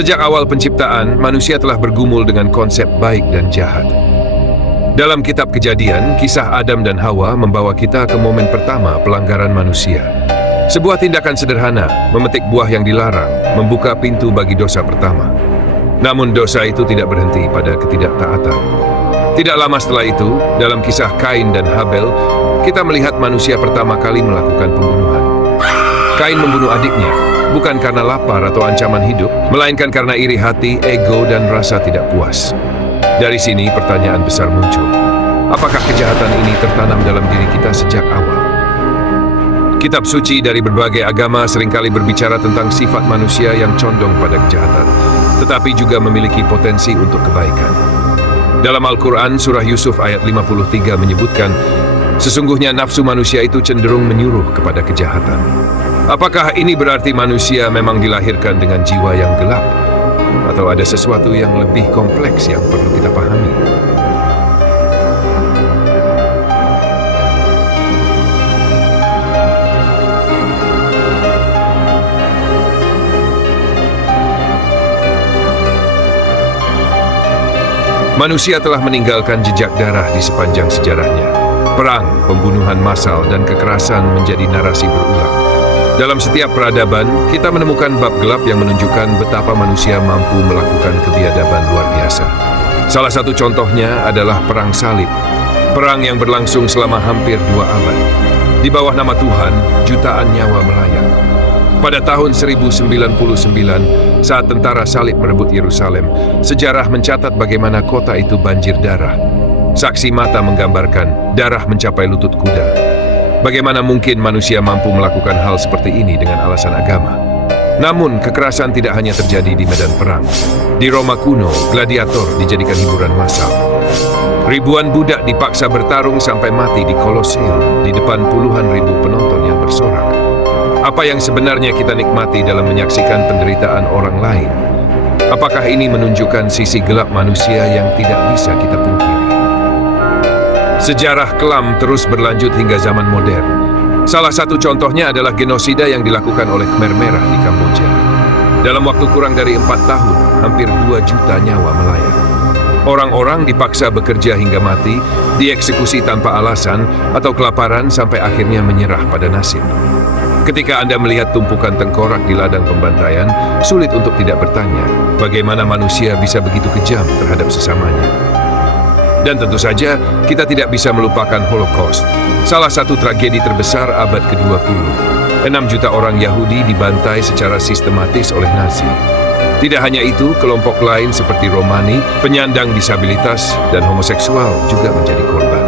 Sejak awal penciptaan, manusia telah bergumul dengan konsep baik dan jahat. Dalam kitab Kejadian, kisah Adam dan Hawa membawa kita ke momen pertama pelanggaran manusia. Sebuah tindakan sederhana, memetik buah yang dilarang, membuka pintu bagi dosa pertama. Namun dosa itu tidak berhenti pada ketidaktaatan. Tidak lama setelah itu, dalam kisah Kain dan Habel, kita melihat manusia pertama kali melakukan pembunuhan. Kain membunuh adiknya, bukan karena lapar atau ancaman hidup, melainkan karena iri hati, ego, dan rasa tidak puas. Dari sini pertanyaan besar muncul. Apakah kejahatan ini tertanam dalam diri kita sejak awal? Kitab suci dari berbagai agama seringkali berbicara tentang sifat manusia yang condong pada kejahatan, tetapi juga memiliki potensi untuk kebaikan. Dalam Al-Quran, surah Yusuf ayat 53 menyebutkan, sesungguhnya nafsu manusia itu cenderung menyuruh kepada kejahatan. Apakah ini berarti manusia memang dilahirkan dengan jiwa yang gelap? Atau ada sesuatu yang lebih kompleks yang perlu kita pahami? Manusia telah meninggalkan jejak darah di sepanjang sejarahnya. Perang, pembunuhan massal, dan kekerasan menjadi narasi berulang. Dalam setiap peradaban, kita menemukan bab gelap yang menunjukkan betapa manusia mampu melakukan kebiadaban luar biasa. Salah satu contohnya adalah Perang Salib. Perang yang berlangsung selama hampir 2 abad. Di bawah nama Tuhan, jutaan nyawa melayang. Pada tahun 1099, saat tentara salib merebut Yerusalem, sejarah mencatat bagaimana kota itu banjir darah. Saksi mata menggambarkan darah mencapai lutut kuda. Bagaimana mungkin manusia mampu melakukan hal seperti ini dengan alasan agama? Namun, kekerasan tidak hanya terjadi di medan perang. Di Roma kuno, gladiator dijadikan hiburan massal. Ribuan budak dipaksa bertarung sampai mati di Kolosium, di depan puluhan ribu penonton yang bersorak. Apa yang sebenarnya kita nikmati dalam menyaksikan penderitaan orang lain? Apakah ini menunjukkan sisi gelap manusia yang tidak bisa kita pungkiri? Sejarah kelam terus berlanjut hingga zaman modern. Salah satu contohnya adalah genosida yang dilakukan oleh Khmer Merah di Kamboja. Dalam waktu kurang dari 4 tahun, hampir 2 juta nyawa melayang. Orang-orang dipaksa bekerja hingga mati, dieksekusi tanpa alasan, atau kelaparan sampai akhirnya menyerah pada nasib. Ketika Anda melihat tumpukan tengkorak di ladang pembantaian, sulit untuk tidak bertanya, bagaimana manusia bisa begitu kejam terhadap sesamanya. Dan tentu saja, kita tidak bisa melupakan Holocaust, salah satu tragedi terbesar abad ke-20. 6 juta orang Yahudi dibantai secara sistematis oleh Nazi. Tidak hanya itu, kelompok lain seperti Romani, penyandang disabilitas, dan homoseksual juga menjadi korban.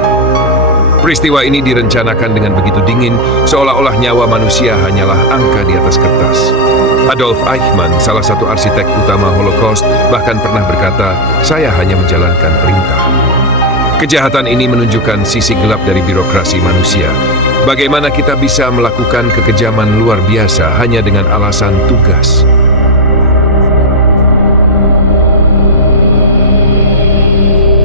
Peristiwa ini direncanakan dengan begitu dingin, seolah-olah nyawa manusia hanyalah angka di atas kertas. Adolf Eichmann, salah satu arsitek utama Holocaust, bahkan pernah berkata, "Saya hanya menjalankan perintah." Kejahatan ini menunjukkan sisi gelap dari birokrasi manusia. Bagaimana kita bisa melakukan kekejaman luar biasa hanya dengan alasan tugas?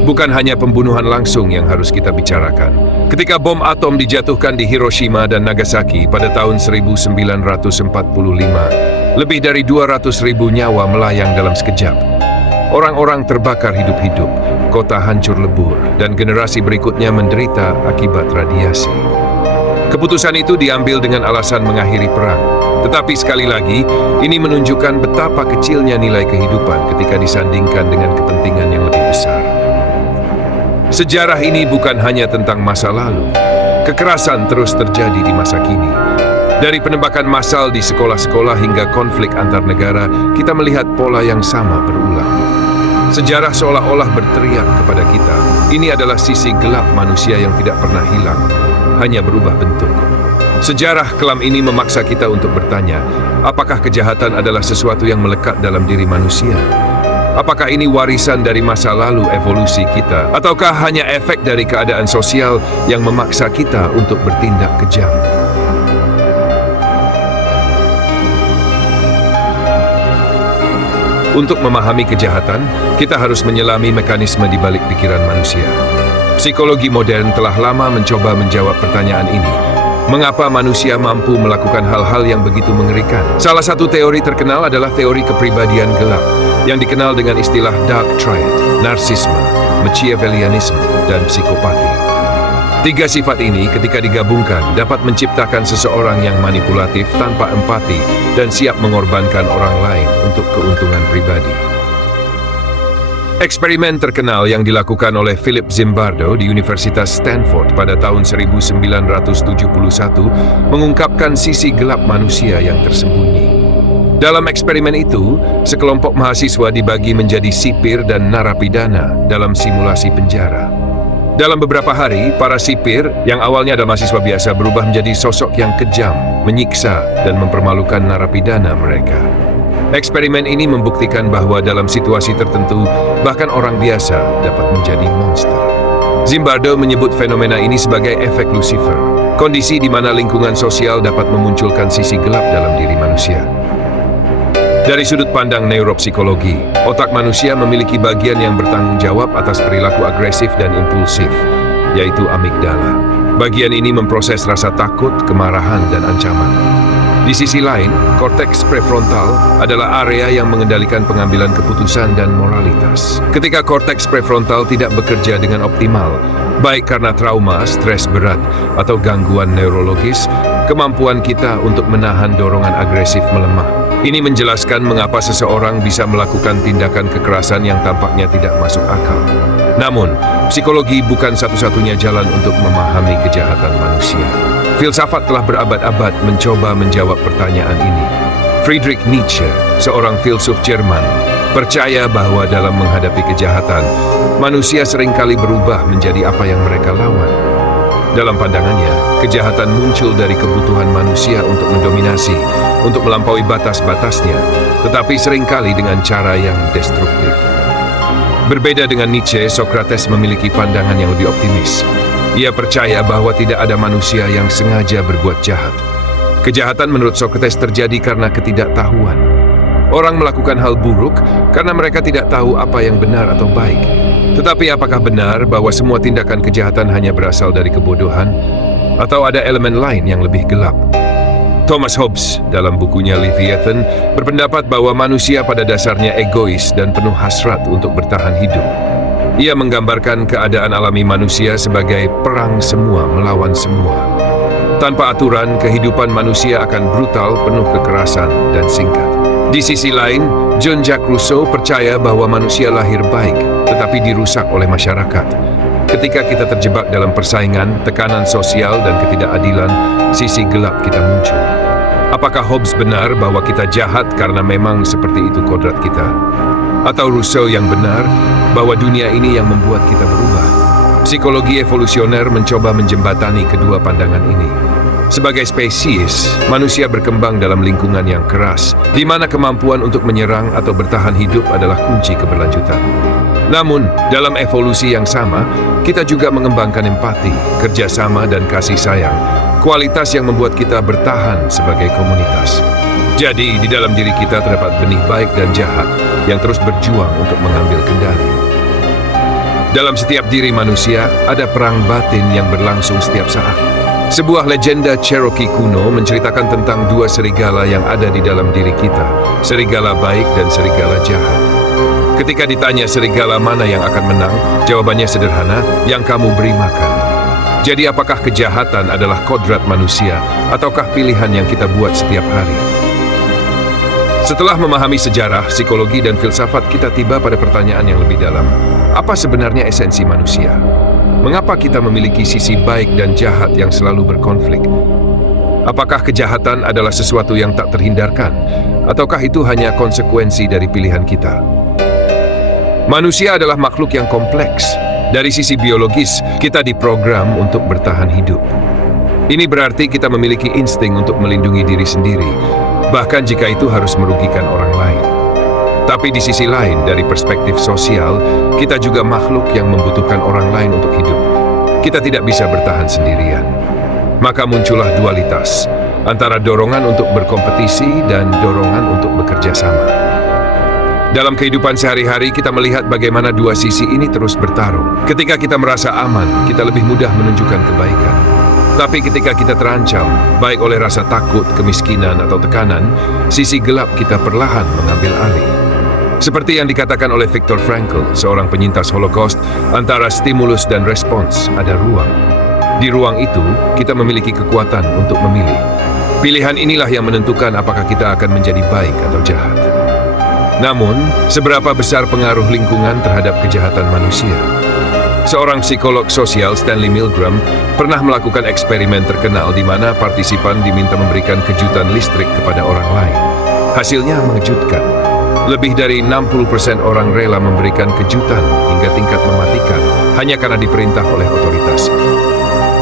Bukan hanya pembunuhan langsung yang harus kita bicarakan. Ketika bom atom dijatuhkan di Hiroshima dan Nagasaki pada tahun 1945, lebih dari 200.000 nyawa melayang dalam sekejap. Orang-orang terbakar hidup-hidup, kota hancur lebur, dan generasi berikutnya menderita akibat radiasi. Keputusan itu diambil dengan alasan mengakhiri perang. Tetapi sekali lagi, ini menunjukkan betapa kecilnya nilai kehidupan ketika disandingkan dengan kepentingan yang lebih besar. Sejarah ini bukan hanya tentang masa lalu. Kekerasan terus terjadi di masa kini. Dari penembakan massal di sekolah-sekolah hingga konflik antar negara, kita melihat pola yang sama berulang. Sejarah seolah-olah berteriak kepada kita, ini adalah sisi gelap manusia yang tidak pernah hilang, hanya berubah bentuk. Sejarah kelam ini memaksa kita untuk bertanya, apakah kejahatan adalah sesuatu yang melekat dalam diri manusia? Apakah ini warisan dari masa lalu evolusi kita, ataukah hanya efek dari keadaan sosial yang memaksa kita untuk bertindak kejam? Untuk memahami kejahatan, kita harus menyelami mekanisme di balik pikiran manusia. Psikologi modern telah lama mencoba menjawab pertanyaan ini. Mengapa manusia mampu melakukan hal-hal yang begitu mengerikan? Salah satu teori terkenal adalah teori kepribadian gelap, yang dikenal dengan istilah Dark Triad, narsisme, Machiavellianisme, dan psikopati. Tiga sifat ini ketika digabungkan dapat menciptakan seseorang yang manipulatif tanpa empati dan siap mengorbankan orang lain untuk keuntungan pribadi. Eksperimen terkenal yang dilakukan oleh Philip Zimbardo di Universitas Stanford pada tahun 1971 mengungkapkan sisi gelap manusia yang tersembunyi. Dalam eksperimen itu, sekelompok mahasiswa dibagi menjadi sipir dan narapidana dalam simulasi penjara. Dalam beberapa hari, para sipir yang awalnya adalah mahasiswa biasa berubah menjadi sosok yang kejam, menyiksa, dan mempermalukan narapidana mereka. Eksperimen ini membuktikan bahwa dalam situasi tertentu, bahkan orang biasa dapat menjadi monster. Zimbardo menyebut fenomena ini sebagai efek Lucifer, kondisi di mana lingkungan sosial dapat memunculkan sisi gelap dalam diri manusia. Dari sudut pandang neuropsikologi, otak manusia memiliki bagian yang bertanggung jawab atas perilaku agresif dan impulsif, yaitu amigdala. Bagian ini memproses rasa takut, kemarahan, dan ancaman. Di sisi lain, korteks prefrontal adalah area yang mengendalikan pengambilan keputusan dan moralitas. Ketika korteks prefrontal tidak bekerja dengan optimal, baik karena trauma, stres berat, atau gangguan neurologis, kemampuan kita untuk menahan dorongan agresif melemah. Ini menjelaskan mengapa seseorang bisa melakukan tindakan kekerasan yang tampaknya tidak masuk akal. Namun, psikologi bukan satu-satunya jalan untuk memahami kejahatan manusia. Filsafat telah berabad-abad mencoba menjawab pertanyaan ini. Friedrich Nietzsche, seorang filsuf Jerman, percaya bahwa dalam menghadapi kejahatan, manusia seringkali berubah menjadi apa yang mereka lawan. Dalam pandangannya, kejahatan muncul dari kebutuhan manusia untuk mendominasi, untuk melampaui batas-batasnya, tetapi seringkali dengan cara yang destruktif. Berbeda dengan Nietzsche, Socrates memiliki pandangan yang lebih optimis. Ia percaya bahwa tidak ada manusia yang sengaja berbuat jahat. Kejahatan menurut Socrates terjadi karena ketidaktahuan. Orang melakukan hal buruk karena mereka tidak tahu apa yang benar atau baik. Tetapi apakah benar bahwa semua tindakan kejahatan hanya berasal dari kebodohan? Atau ada elemen lain yang lebih gelap? Thomas Hobbes dalam bukunya Leviathan berpendapat bahwa manusia pada dasarnya egois dan penuh hasrat untuk bertahan hidup. Ia menggambarkan keadaan alami manusia sebagai perang semua melawan semua. Tanpa aturan, kehidupan manusia akan brutal, penuh kekerasan, dan singkat. Di sisi lain, Jean-Jacques Rousseau percaya bahwa manusia lahir baik, tetapi dirusak oleh masyarakat. Ketika kita terjebak dalam persaingan, tekanan sosial, dan ketidakadilan, sisi gelap kita muncul. Apakah Hobbes benar bahwa kita jahat karena memang seperti itu kodrat kita? Atau Rousseau yang benar bahwa dunia ini yang membuat kita berubah? Psikologi evolusioner mencoba menjembatani kedua pandangan ini. Sebagai spesies, manusia berkembang dalam lingkungan yang keras, di mana kemampuan untuk menyerang atau bertahan hidup adalah kunci keberlanjutan. Namun, dalam evolusi yang sama, kita juga mengembangkan empati, kerjasama, dan kasih sayang, kualitas yang membuat kita bertahan sebagai komunitas. Jadi, di dalam diri kita terdapat benih baik dan jahat yang terus berjuang untuk mengambil kendali. Dalam setiap diri manusia, ada perang batin yang berlangsung setiap saat. Sebuah legenda Cherokee kuno menceritakan tentang dua serigala yang ada di dalam diri kita, serigala baik dan serigala jahat. Ketika ditanya serigala mana yang akan menang, jawabannya sederhana, yang kamu beri makan. Jadi apakah kejahatan adalah kodrat manusia, ataukah pilihan yang kita buat setiap hari? Setelah memahami sejarah, psikologi, dan filsafat, kita tiba pada pertanyaan yang lebih dalam. Apa sebenarnya esensi manusia? Mengapa kita memiliki sisi baik dan jahat yang selalu berkonflik? Apakah kejahatan adalah sesuatu yang tak terhindarkan? Ataukah itu hanya konsekuensi dari pilihan kita? Manusia adalah makhluk yang kompleks. Dari sisi biologis, kita diprogram untuk bertahan hidup. Ini berarti kita memiliki insting untuk melindungi diri sendiri, bahkan jika itu harus merugikan orang lain. Tapi di sisi lain, dari perspektif sosial, kita juga makhluk yang membutuhkan orang lain untuk hidup. Kita tidak bisa bertahan sendirian. Maka muncullah dualitas, antara dorongan untuk berkompetisi dan dorongan untuk bekerja sama. Dalam kehidupan sehari-hari, kita melihat bagaimana dua sisi ini terus bertarung. Ketika kita merasa aman, kita lebih mudah menunjukkan kebaikan. Tapi ketika kita terancam, baik oleh rasa takut, kemiskinan, atau tekanan, sisi gelap kita perlahan mengambil alih. Seperti yang dikatakan oleh Viktor Frankl, seorang penyintas Holocaust, antara stimulus dan respons ada ruang. Di ruang itu, kita memiliki kekuatan untuk memilih. Pilihan inilah yang menentukan apakah kita akan menjadi baik atau jahat. Namun, seberapa besar pengaruh lingkungan terhadap kejahatan manusia? Seorang psikolog sosial, Stanley Milgram, pernah melakukan eksperimen terkenal di mana partisipan diminta memberikan kejutan listrik kepada orang lain. Hasilnya mengejutkan. Lebih dari 60% orang rela memberikan kejutan hingga tingkat mematikan hanya karena diperintah oleh otoritas.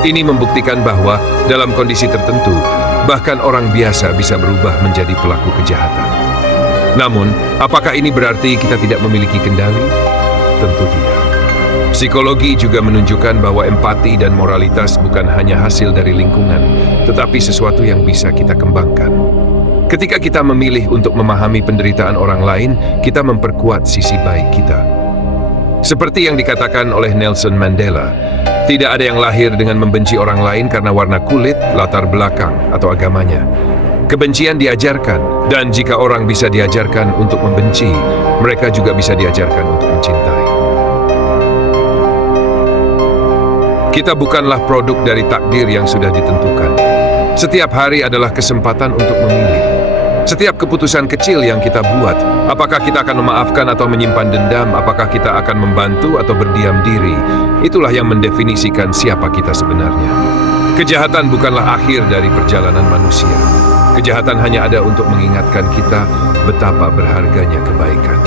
Ini membuktikan bahwa dalam kondisi tertentu, bahkan orang biasa bisa berubah menjadi pelaku kejahatan. Namun, apakah ini berarti kita tidak memiliki kendali? Tentu tidak. Psikologi juga menunjukkan bahwa empati dan moralitas bukan hanya hasil dari lingkungan, tetapi sesuatu yang bisa kita kembangkan. Ketika kita memilih untuk memahami penderitaan orang lain, kita memperkuat sisi baik kita. Seperti yang dikatakan oleh Nelson Mandela, tidak ada yang lahir dengan membenci orang lain karena warna kulit, latar belakang, atau agamanya. Kebencian diajarkan, dan jika orang bisa diajarkan untuk membenci, mereka juga bisa diajarkan untuk mencintai. Kita bukanlah produk dari takdir yang sudah ditentukan. Setiap hari adalah kesempatan untuk memilih. Setiap keputusan kecil yang kita buat, apakah kita akan memaafkan atau menyimpan dendam, apakah kita akan membantu atau berdiam diri, itulah yang mendefinisikan siapa kita sebenarnya. Kejahatan bukanlah akhir dari perjalanan manusia. Kejahatan hanya ada untuk mengingatkan kita betapa berharganya kebaikan.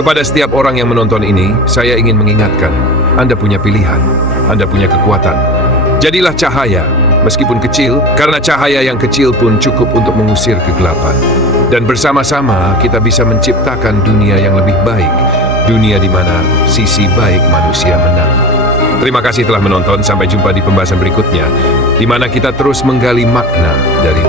Kepada setiap orang yang menonton ini, saya ingin mengingatkan, Anda punya pilihan, Anda punya kekuatan. Jadilah cahaya, meskipun kecil, karena cahaya yang kecil pun cukup untuk mengusir kegelapan. Dan bersama-sama kita bisa menciptakan dunia yang lebih baik, dunia di mana sisi baik manusia menang. Terima kasih telah menonton, sampai jumpa di pembahasan berikutnya, di mana kita terus menggali makna dari